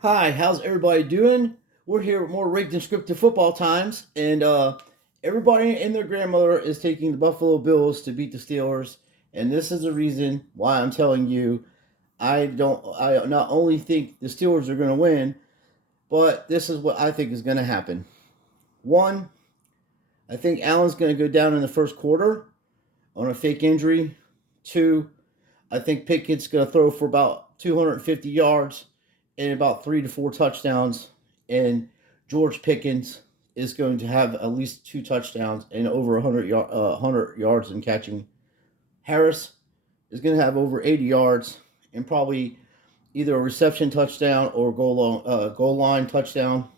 Hi, how's everybody doing? We're here with more rigged and scripted football times, and everybody and their grandmother is taking the Buffalo Bills to beat the Steelers, and this is the reason why I'm telling you I don't. I not only think the Steelers are going to win, but this is what I think is going to happen. One, I think Allen's going to go down in the first quarter on a fake injury. Two, I think Pickett's going to throw for about 250 yards and about 3 to 4 touchdowns. And George Pickens is going to have at least 2 touchdowns and over 100 yards in catching. Harris is going to have over 80 yards and probably either a reception touchdown or goal line touchdown.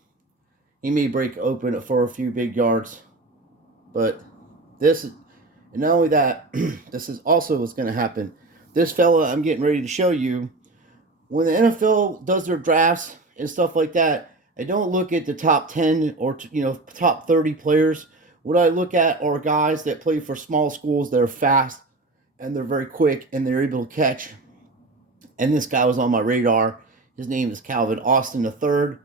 He may break open for a few big yards, but this and not only that, this is also what's going to happen. This fella I'm getting ready to show you, when the NFL does their drafts and stuff like that, I don't look at the top 10 or top 30 players. What I look at are guys that play for small schools that are fast and they're very quick and they're able to catch. And this guy was on my radar. His name is Calvin Austin III,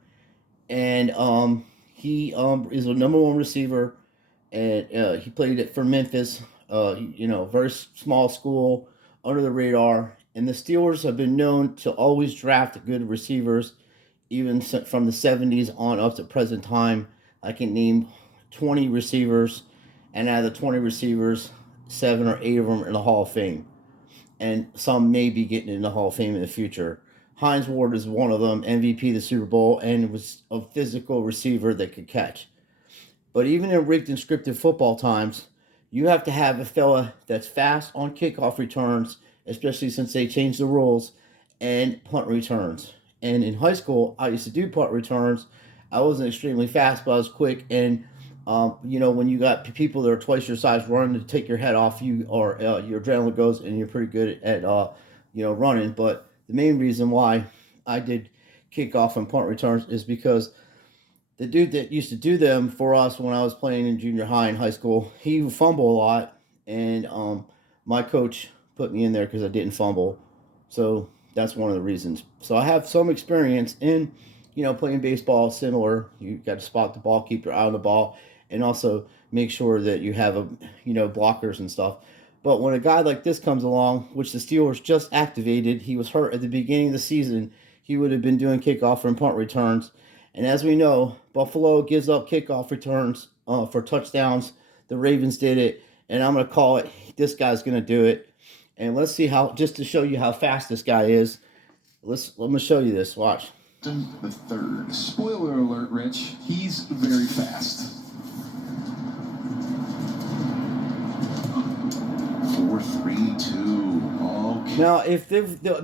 and he is a number one receiver, and he played it for Memphis. Very small school, under the radar. And the Steelers have been known to always draft good receivers, even from the 70s on up to present time. I can name 20 receivers, and out of the 20 receivers, 7 or 8 of them are in the Hall of Fame. And some may be getting in the Hall of Fame in the future. Hines Ward is one of them, MVP of the Super Bowl, and was a physical receiver that could catch. But even in rigged and scripted football times, you have to have a fella that's fast on kickoff returns, especially since they changed the rules, and punt returns. And in high school, I used to do punt returns. I wasn't extremely fast, but I was quick. And when you got people that are twice your size running to take your head off you, or your adrenaline goes, and you're pretty good at running. But the main reason why I did kickoff and punt returns is because the dude that used to do them for us when I was playing in junior high and high school, he would fumble a lot, and my coach put me in there because I didn't fumble. So that's one of the reasons. So I have some experience in, playing baseball. Similar, you got to spot the ball, keep your eye on the ball, and also make sure that you have blockers and stuff. But when a guy like this comes along, which the Steelers just activated, he was hurt at the beginning of the season. He would have been doing kickoff and punt returns. And as we know, Buffalo gives up kickoff returns for touchdowns. The Ravens did it, and I'm going to call it. This guy's going to do it. And let's see how, just to show you how fast this guy is. Let me show you this. Watch. The third. Spoiler alert, Rich. He's very fast. 4-3-2. Okay. Now, if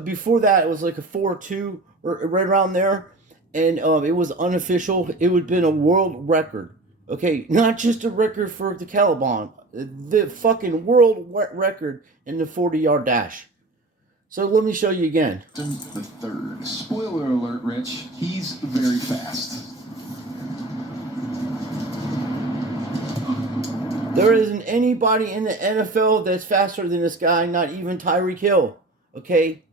before that it was like a 4-2 or right around there, and it was unofficial, it would have been a world record. Okay, not just a record for the Caliban, the fucking world record in the 40-yard dash. So let me show you again. The third. Spoiler alert, Rich. He's very fast. There isn't anybody in the NFL that's faster than this guy, not even Tyreek Hill. Okay?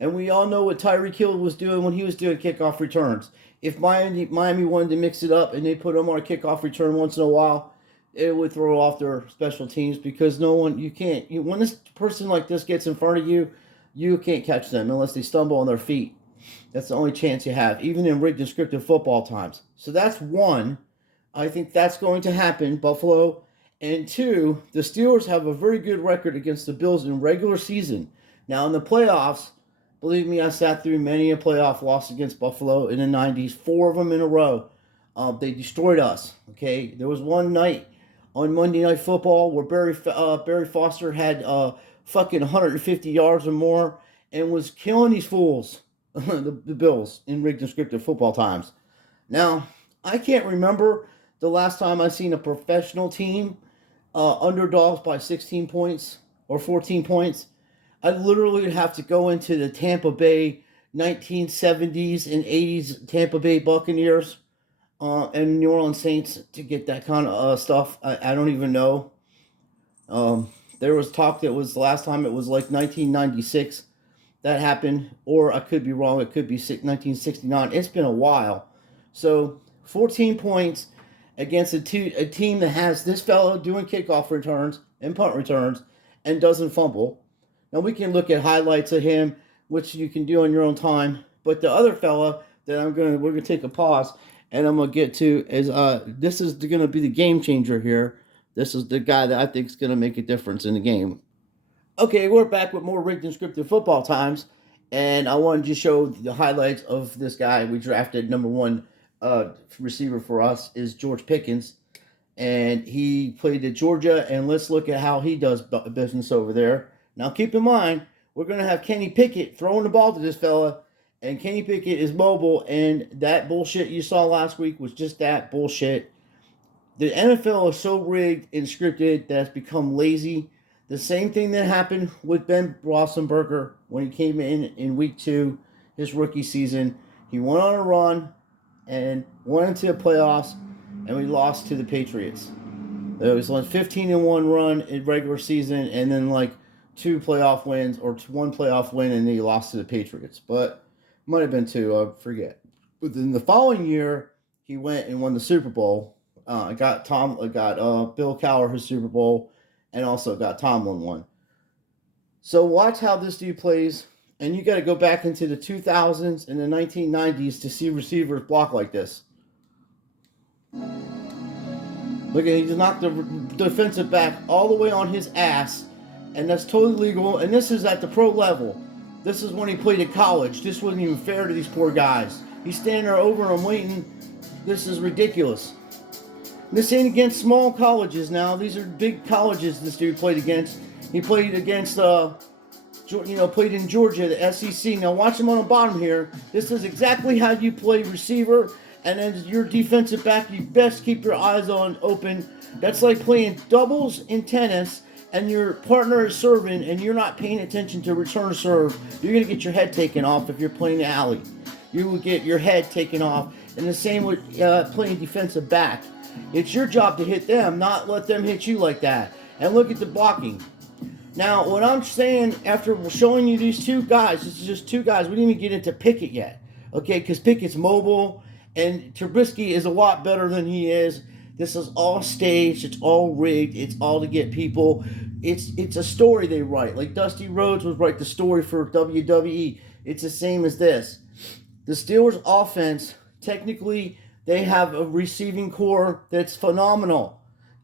And we all know what Tyreek Hill was doing when he was doing kickoff returns. If Miami wanted to mix it up and they put him on a kickoff return once in a while, it would throw off their special teams, because when this person like this gets in front of you, you can't catch them unless they stumble on their feet. That's the only chance you have, even in rigged and scripted football times. So that's one. I think that's going to happen, Buffalo. And two, the Steelers have a very good record against the Bills in regular season. Now in the playoffs, believe me, I sat through many a playoff loss against Buffalo in the 90s, 4 of them in a row. They destroyed us, okay? There was one night on Monday Night Football where Barry Foster had fucking 150 yards or more and was killing these fools, the Bills, in rigged and scripted football times. Now, I can't remember the last time I seen a professional team underdogs by 16 points or 14 points. I literally would have to go into the Tampa Bay 1970s and 80s Tampa Bay Buccaneers and New Orleans Saints to get that kind of stuff. I don't even know. There was talk that was the last time it was like 1996 that happened, or I could be wrong. It could be 1969. It's been a while. So 14 points against a team that has this fellow doing kickoff returns and punt returns and doesn't fumble. Now we can look at highlights of him, which you can do on your own time. But the other fella that we're gonna take a pause and I'm gonna get to is this is gonna be the game changer here. This is the guy that I think is gonna make a difference in the game. Okay, we're back with more rigged and scripted football times, and I wanted to show the highlights of this guy we drafted. Number one receiver for us is George Pickens, and he played at Georgia. And let's look at how he does business over there. Now, keep in mind, we're going to have Kenny Pickett throwing the ball to this fella, and Kenny Pickett is mobile, and that bullshit you saw last week was just that bullshit. The NFL is so rigged and scripted that it's become lazy. The same thing that happened with Ben Roethlisberger when he came in week 2, his rookie season. He went on a run and went into the playoffs, and we lost to the Patriots. It was like 15-1 run in regular season, and then like 2 playoff wins or 1 playoff win, and he lost to the Patriots. But might have been 2, I forget. But then the following year, he went and won the Super Bowl. Got Bill Cowher his Super Bowl, and also got Tomlin one. So watch how this dude plays, and you got to go back into the 2000s and the 1990s to see receivers block like this. Look at, he just knocked the defensive back all the way on his ass, and that's totally legal. And this is at the pro level. This is when he played at college. This wasn't even fair to these poor guys. He's standing there over and waiting. This is ridiculous. This ain't against small colleges now. These are big colleges this dude played against. He played against, played in Georgia, the SEC. Now watch him on the bottom here. This is exactly how you play receiver. And then your defensive back, you best keep your eyes on open. That's like playing doubles in tennis, and your partner is serving, and you're not paying attention to return serve. You're going to get your head taken off if you're playing the alley. You will get your head taken off. And the same with playing defensive back. It's your job to hit them, not let them hit you like that. And look at the blocking. Now, what I'm saying after showing you these 2 guys, this is just 2 guys. We didn't even get into Pickett yet, okay? Because Pickett's mobile, and Trubisky is a lot better than he is. This is all staged. It's all rigged. It's all to get people. It's a story they write. Like Dusty Rhodes would write the story for WWE. It's the same as this. The Steelers' offense, technically, they have a receiving core that's phenomenal.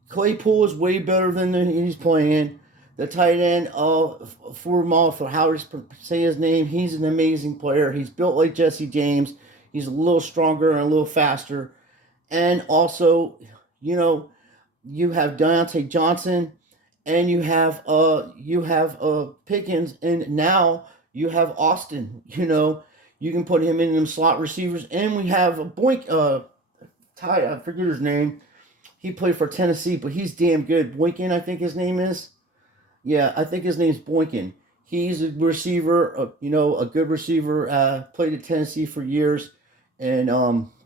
Claypool is way better than he's playing. The tight end, for how to say his name, he's an amazing player. He's built like Jesse James. He's a little stronger and a little faster. And also, you have Deontay Johnson, and you have Pickens, and now you have Austin. You can put him in them slot receivers, and we have a Boink. I forget his name. He played for Tennessee, but he's damn good. Boykin, I think his name is. Yeah, I think his name's Boykin. He's a receiver, a good receiver. Played at Tennessee for years, and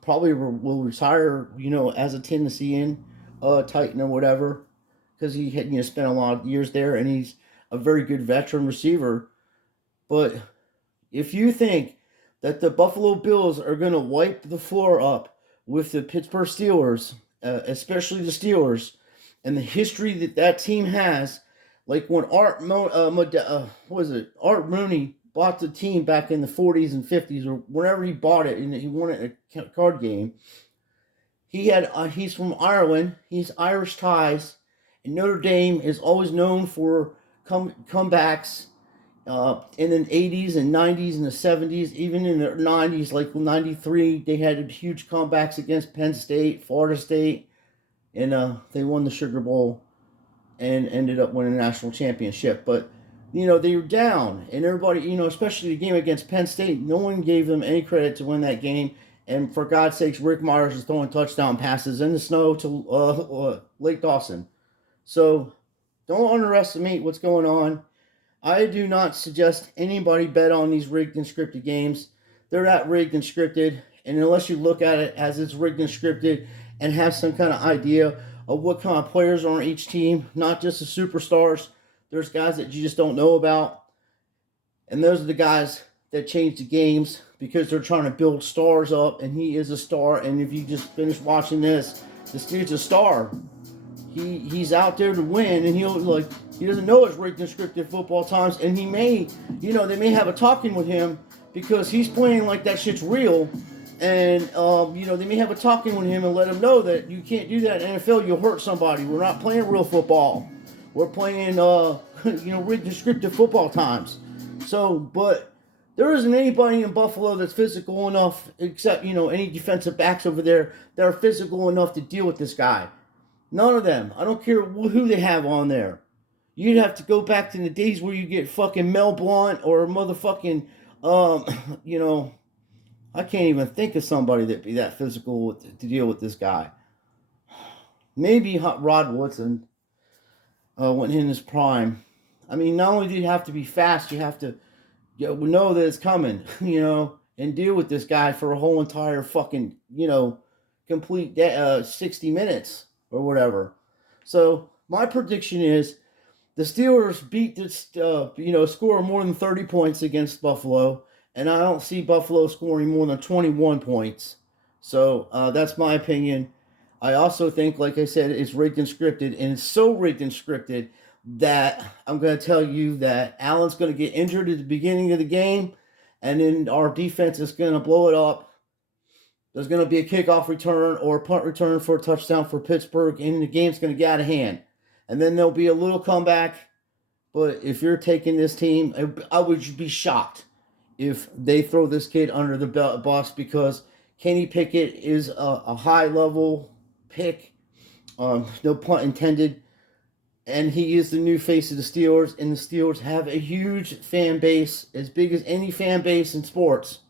probably will retire, as a Tennessean, Titan or whatever, because he had spent a lot of years there, and he's a very good veteran receiver. But if you think that the Buffalo Bills are going to wipe the floor up with the Pittsburgh Steelers, especially the Steelers, and the history that team has, like when Art Mooney bought the team back in the 40s and 50s, or whenever he bought it, and he won it in a card game. He's from Ireland. He's Irish ties, and Notre Dame is always known for comebacks. In the 80s and 90s and the 70s, even in the 90s, like 93, they had huge comebacks against Penn State, Florida State, and they won the Sugar Bowl and ended up winning a national championship. But, they were down, and everybody, especially the game against Penn State, no one gave them any credit to win that game. And for God's sakes, Rick Myers is throwing touchdown passes in the snow to Lake Dawson. So don't underestimate what's going on. I do not suggest anybody bet on these rigged and scripted games. They're not rigged and scripted, and unless you look at it as it's rigged and scripted and have some kind of idea of what kind of players are on each team, not just the superstars, there's guys that you just don't know about. And those are the guys that change the games because they're trying to build stars up, and he is a star. And if you just finish watching this dude's a star. He's out there to win, and he doesn't know it's rigged and scripted football times, and he may, they may have a talking with him because he's playing like that shit's real, and they may have a talking with him and let him know that you can't do that in NFL. You'll hurt somebody. We're not playing real football. We're playing rigged and scripted football times. So, but there isn't anybody in Buffalo that's physical enough, except any defensive backs over there that are physical enough to deal with this guy. None of them. I don't care who they have on there. You'd have to go back to the days where you get fucking Mel Blount or motherfucking, I can't even think of somebody that'd be that physical to deal with this guy. Maybe Rod Woodson when in his prime. I mean, not only do you have to be fast, you have to know that it's coming, and deal with this guy for a whole entire fucking, complete 60 minutes or whatever. So my prediction is the Steelers beat this, score more than 30 points against Buffalo, and I don't see Buffalo scoring more than 21 points. So that's my opinion. I also think, like I said, it's rigged and scripted, and it's so rigged and scripted that I'm going to tell you that Allen's going to get injured at the beginning of the game, and then our defense is going to blow it up. There's going to be a kickoff return or a punt return for a touchdown for Pittsburgh, and the game's going to get out of hand. And then there'll be a little comeback. But if you're taking this team, I would be shocked if they throw this kid under the bus, because Kenny Pickett is a high-level pick, no pun intended, and he is the new face of the Steelers, and the Steelers have a huge fan base, as big as any fan base in sports.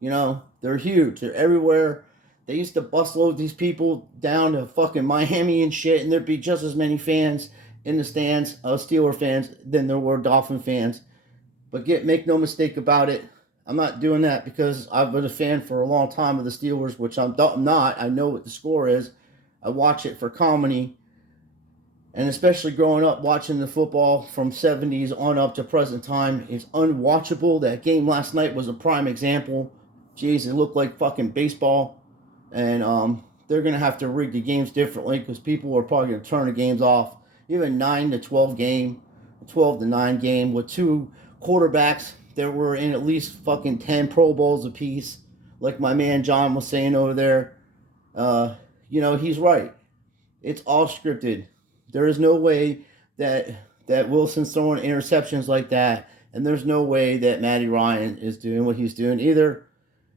They're huge. They're everywhere. They used to busload these people down to fucking Miami and shit, and there'd be just as many fans in the stands, Steeler fans, than there were Dolphin fans. But make no mistake about it, I'm not doing that because I've been a fan for a long time of the Steelers, which I'm not. I know what the score is. I watch it for comedy. And especially growing up watching the football from 70s on up to present time, it's unwatchable. That game last night was a prime example. Jeez, it looked like fucking baseball. And they're going to have to rig the games differently because people are probably going to turn the games off. Even 9-12 game, 12-9 game with two quarterbacks that were in at least fucking 10 Pro Bowls apiece. Like my man John was saying over there. He's right. It's all scripted. There is no way that Wilson's throwing interceptions like that, and there's no way that Matty Ryan is doing what he's doing either.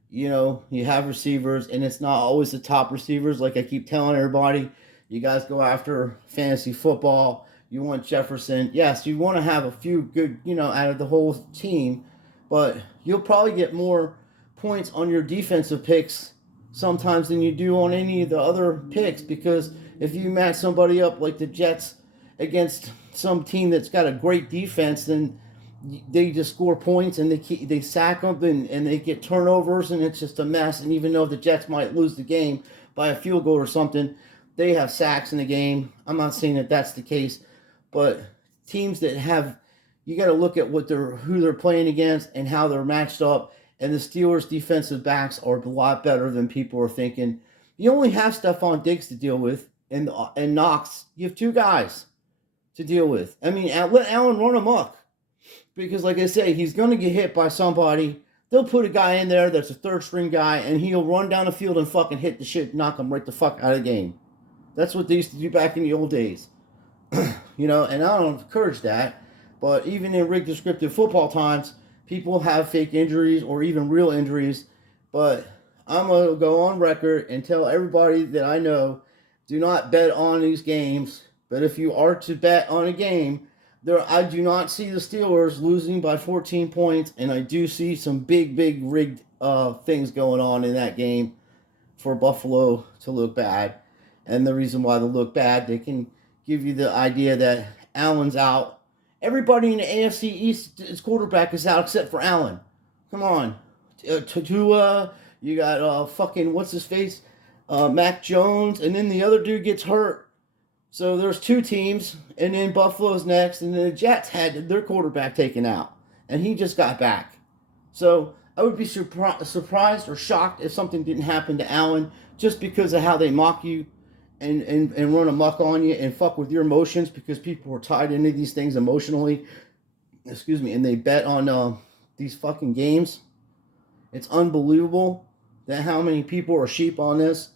You have receivers, and it's not always the top receivers. Like I keep telling everybody, you guys go after fantasy football. You want Jefferson. Yes, you want to have a few good, out of the whole team, but you'll probably get more points on your defensive picks sometimes than you do on any of the other picks, because if you match somebody up like the Jets against some team that's got a great defense, then they just score points and they sack them and they get turnovers, and it's just a mess. And even though the Jets might lose the game by a field goal or something, they have sacks in the game. I'm not saying that that's the case, but teams that have, you got to look at who they're playing against and how they're matched up. And the Steelers' defensive backs are a lot better than people are thinking. You only have Stephon Diggs to deal with, and Knox. You have two guys to deal with. I mean, let Allen run amok. Because, like I say, he's going to get hit by somebody. They'll put a guy in there that's a third-string guy, and he'll run down the field and fucking hit the shit, knock him right the fuck out of the game. That's what they used to do back in the old days. And I don't encourage that. But even in rigged and scripted football times, people have fake injuries or even real injuries. But I'm going to go on record and tell everybody that I know, do not bet on these games. But if you are to bet on a game, I do not see the Steelers losing by 14 points. And I do see some big rigged things going on in that game for Buffalo to look bad. And the reason why they look bad, they can give you the idea that Allen's out. Everybody in the AFC East's quarterback is out except for Allen. Come on. Tua, you got fucking, what's his face? Mac Jones, and then the other dude gets hurt. So there's two teams, and then Buffalo's next, and then the Jets had their quarterback taken out. and he just got back. So I would be surprised or shocked if something didn't happen to Allen just because of how they mock you and run amok on you and fuck with your emotions because people are tied into these things emotionally. Excuse me, and they bet on these fucking games. It's unbelievable that how many people are sheep on this.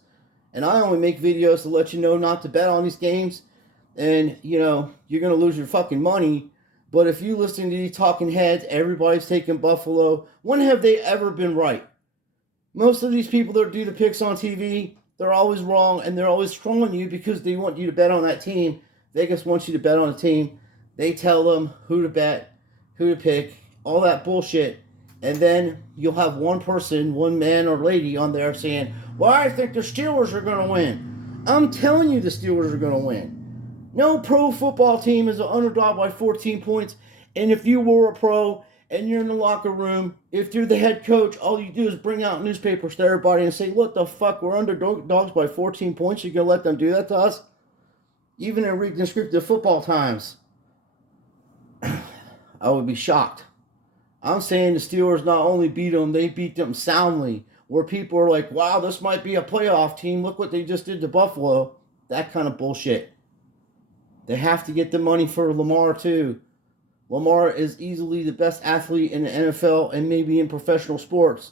And I only make videos to let you know not to bet on these games. And, you're going to lose your fucking money. But if you listen to these talking heads, everybody's taking Buffalo. When have they ever been right? Most of these people that do the picks on TV, they're always wrong. And they're always trolling you because they want you to bet on that team. Vegas wants you to bet on a team. They tell them who to bet, who to pick, all that bullshit. And then you'll have one person, one man or lady on there saying, well, I think the Steelers are going to win. I'm telling you the Steelers are going to win. No pro football team is an underdog by 14 points. And if you were a pro and you're in the locker room, if you're the head coach, all you do is bring out newspapers to everybody and say, what the fuck, we're underdogs by 14 points. You're going to let them do that to us? Even in rigged and scripted football times, I would be shocked. I'm saying the Steelers not only beat them, they beat them soundly. Where people are like, wow, this might be a playoff team. Look what they just did to Buffalo. That kind of bullshit. They have to get the money for Lamar, too. Lamar is easily the best athlete in the NFL and maybe in professional sports.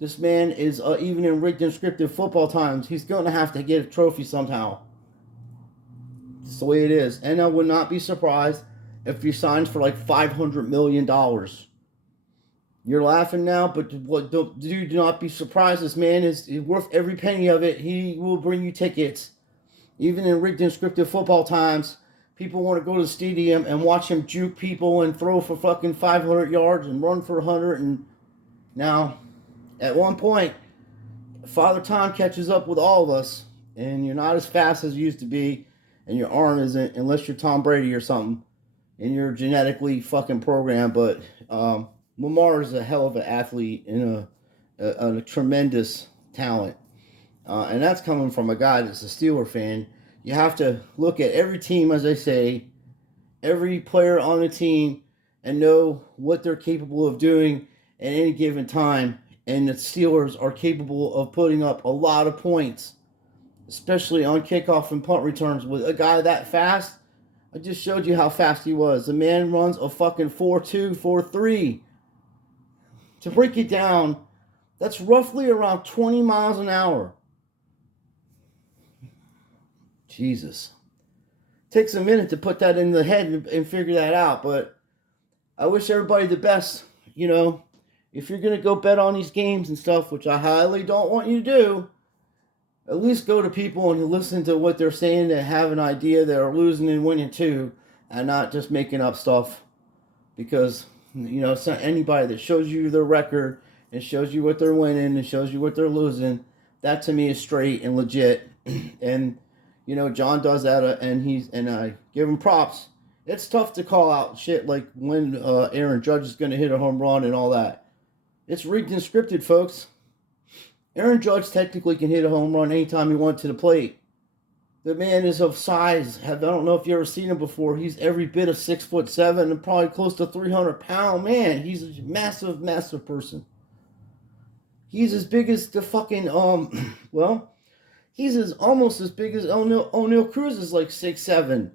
This man is, even in rigged and scripted football times, he's going to have to get a trophy somehow. That's the way it is. And I would not be surprised if he signs for like $500 million. You're laughing now, but do not be surprised. This man is worth every penny of it. He will bring you tickets. Even in rigged and scripted football times, people want to go to the stadium and watch him juke people and throw for fucking 500 yards and run for 100. And now, at one point, Father Time catches up with all of us, and you're not as fast as you used to be, and your arm isn't, unless you're Tom Brady or something, and you're genetically fucking programmed. But Lamar is a hell of an athlete and a tremendous talent. And that's coming from a guy that's a Steeler fan. You have to look at every team, as I say, every player on the team, and know what they're capable of doing at any given time. And the Steelers are capable of putting up a lot of points, especially on kickoff and punt returns. With a guy that fast, I just showed you how fast he was. The man runs a fucking 4.2, 4.3. To break it down, that's roughly around 20 miles an hour. Jesus. Takes a minute to put that in the head and figure that out, but I wish everybody the best. If you're going to go bet on these games and stuff, which I highly don't want you to do, at least go to people and listen to what they're saying that have an idea that are losing and winning too, and not just making up stuff. Because, it's not anybody that shows you their record and shows you what they're winning and shows you what they're losing. That to me is straight and legit. And John does that, and I give him props. It's tough to call out shit like when Aaron Judge is going to hit a home run and all that. It's rigged and scripted, folks. Aaron Judge technically can hit a home run anytime he wants to the plate. The man is of size. I don't know if you've ever seen him before. He's every bit of 6'7" and probably close to 300-pound man. He's a massive, massive person. He's as big as the fucking he's almost as big as O'Neal Cruz is like 6'7",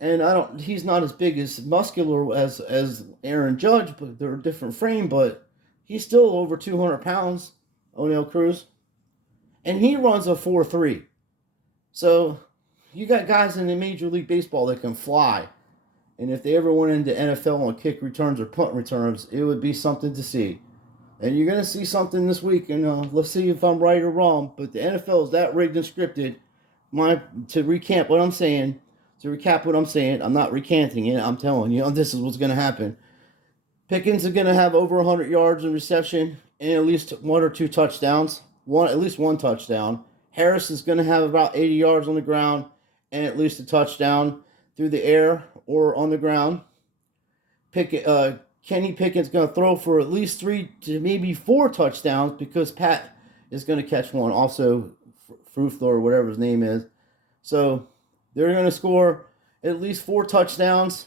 and he's not as big as muscular as Aaron Judge, but they're a different frame. But he's still over 200 pounds, O'Neal Cruz, and he runs a 4.3. So you got guys in the Major League Baseball that can fly, and if they ever went into NFL on kick returns or punt returns, it would be something to see. And you're going to see something this week, and let's see if I'm right or wrong. But the NFL is that rigged and scripted. To recap what I'm saying, I'm not recanting it. I'm telling you, this is what's going to happen. Pickens is going to have over 100 yards in reception and at least one or two touchdowns. At least one touchdown. Harris is going to have about 80 yards on the ground and at least a touchdown through the air or on the ground. Kenny Pickett's going to throw for at least 3 to maybe 4 touchdowns because Pat is going to catch one. Also, Frufler or whatever his name is. So they're going to score at least 4 touchdowns.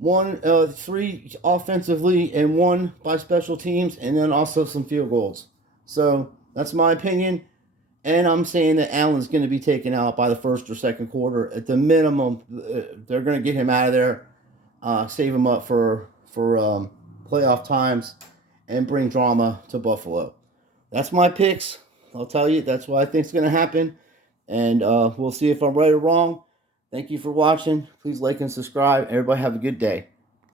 three offensively and one by special teams, and then also some field goals. So that's my opinion. And I'm saying that Allen's going to be taken out by the first or second quarter. At the minimum, they're going to get him out of there, save him up for playoff times, and bring drama to Buffalo. That's my picks. I'll tell you, that's what I think is going to happen. And we'll see if I'm right or wrong. Thank you for watching. Please like and subscribe. Everybody have a good day.